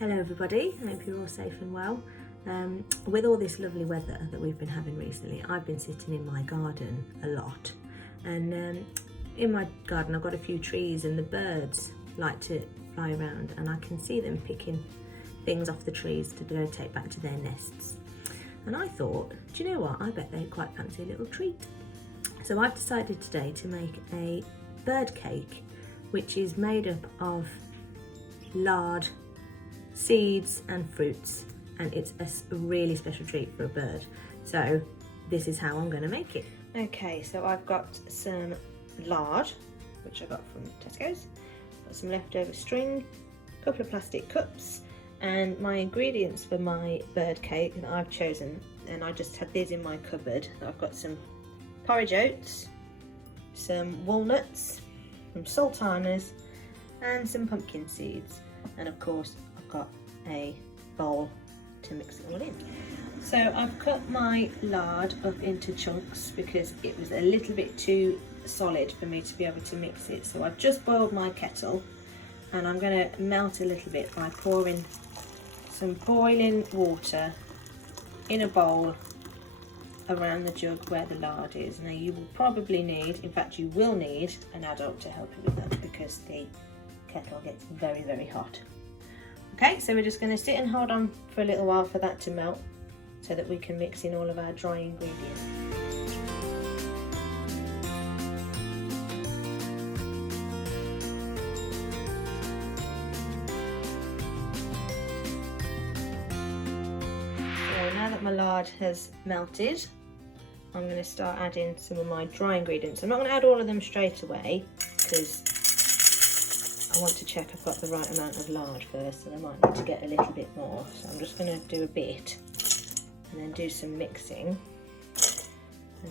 Hello everybody, I hope you're all safe and well. With all this lovely weather that we've been having recently, I've been sitting in my garden a lot, and in my garden I've got a few trees and the birds like to fly around and I can see them picking things off the trees to go take back to their nests. And I thought, do you know what, I bet they quite fancy a little treat. So I've decided today to make a bird cake which is made up of lard, seeds and fruits, and it's a really special treat for a bird. So this is how I'm going to make it. Okay, so I've got some lard, which I got from Tesco's, got some leftover string, a couple of plastic cups, and my ingredients for my bird cake that I've chosen, and I just had these in my cupboard. I've got some porridge oats, some walnuts, some sultanas, and some pumpkin seeds, and of course got a bowl to mix it all in. So I've cut my lard up into chunks because it was a little bit too solid for me to be able to mix it. So I've just boiled my kettle and I'm going to melt a little bit by pouring some boiling water in a bowl around the jug where the lard is. Now you will probably need, in fact you will need, an adult to help you with that because the kettle gets very, very hot. Okay, so we're just going to sit and hold on for a little while for that to melt so that we can mix in all of our dry ingredients. So now that my lard has melted, I'm going to start adding some of my dry ingredients. I'm not going to add all of them straight away because I want to check I've got the right amount of lard first, and I might need to get a little bit more. So I'm just going to do a bit and then do some mixing and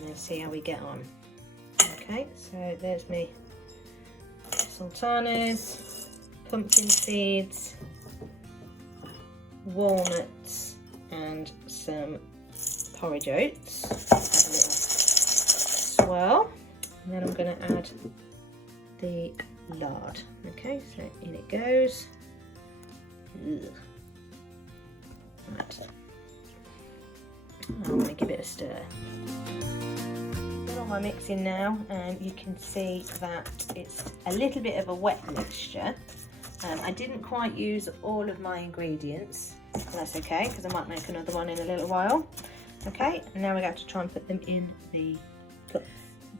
then see how we get on. Okay, so there's me sultanas, pumpkin seeds, walnuts and some porridge oats. Add a little swirl, and then I'm going to add the lard. Okay, so in it goes. Ugh. Right. I'm going to give it a stir. Got all my mixing now, and you can see that it's a little bit of a wet mixture. I didn't quite use all of my ingredients. That's okay, because I might make another one in a little while. Okay, and now we're going to try and put them in the cup.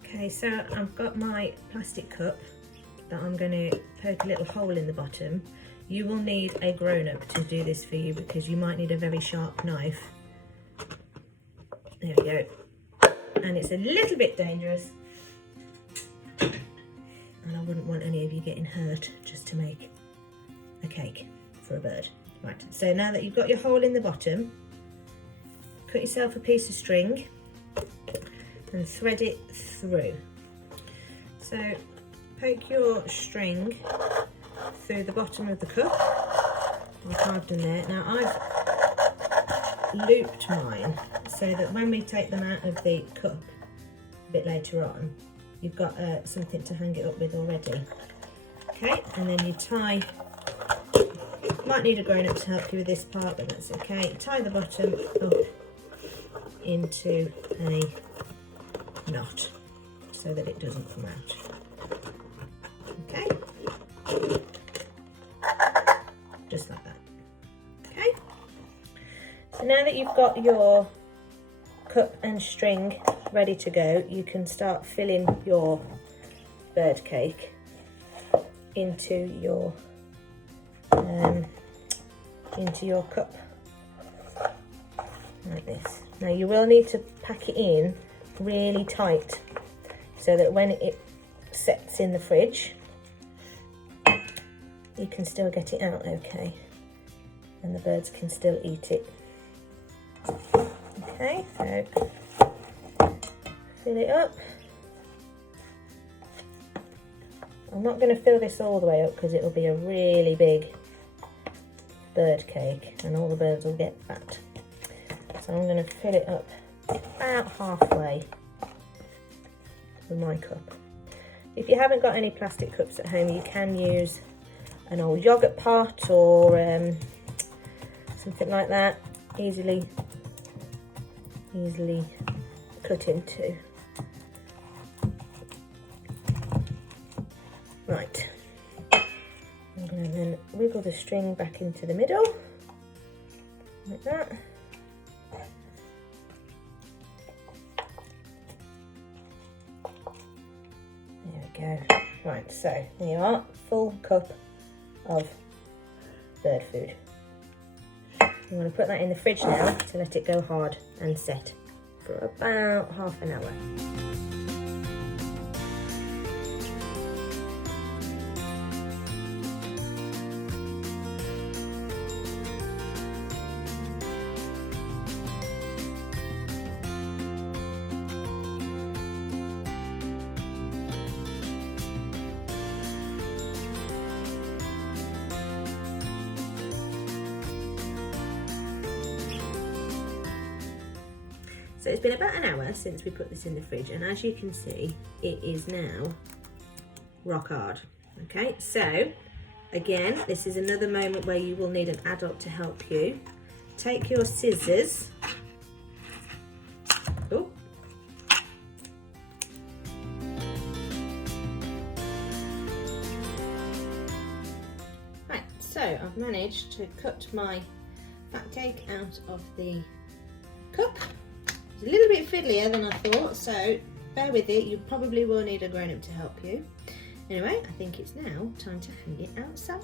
Okay, so I've got my plastic cup that I'm going to poke a little hole in the bottom. You will need a grown-up to do this for you because you might need a very sharp knife. There we go. And it's a little bit dangerous, and I wouldn't want any of you getting hurt just to make a cake for a bird. Right, so now that you've got your hole in the bottom, cut yourself a piece of string and thread it through. So poke your string through the bottom of the cup, like I've done there. Now I've looped mine so that when we take them out of the cup a bit later on, you've got something to hang it up with already. Okay, and then you tie, might need a grown-up to help you with this part, but that's okay. Tie the bottom up into a knot so that it doesn't come out. Okay, just like that. Okay, so now that you've got your cup and string ready to go, you can start filling your bird cake into your cup like this. Now you will need to pack it in really tight so that when it sets in the fridge you can still get it out okay, and the birds can still eat it. Okay, so fill it up. I'm not going to fill this all the way up because it will be a really big bird cake and all the birds will get fat. So I'm going to fill it up about halfway with my cup. If you haven't got any plastic cups at home, you can use an old yogurt pot or something like that, easily cut into. Right, I'm going to then wiggle the string back into the middle, like that. There we go. Right, so there you are, full cup of bird food. I'm going to put that in the fridge now to let it go hard and set for about half an hour. So it's been about an hour since we put this in the fridge, and as you can see, it is now rock hard. Okay, so again, this is another moment where you will need an adult to help you. Take your scissors. Oh. Right, so I've managed to cut my fat cake out of the cup. It's a little bit fiddlier than I thought, so bear with it. You probably will need a grown-up to help you. Anyway, I think it's now time to hang it outside.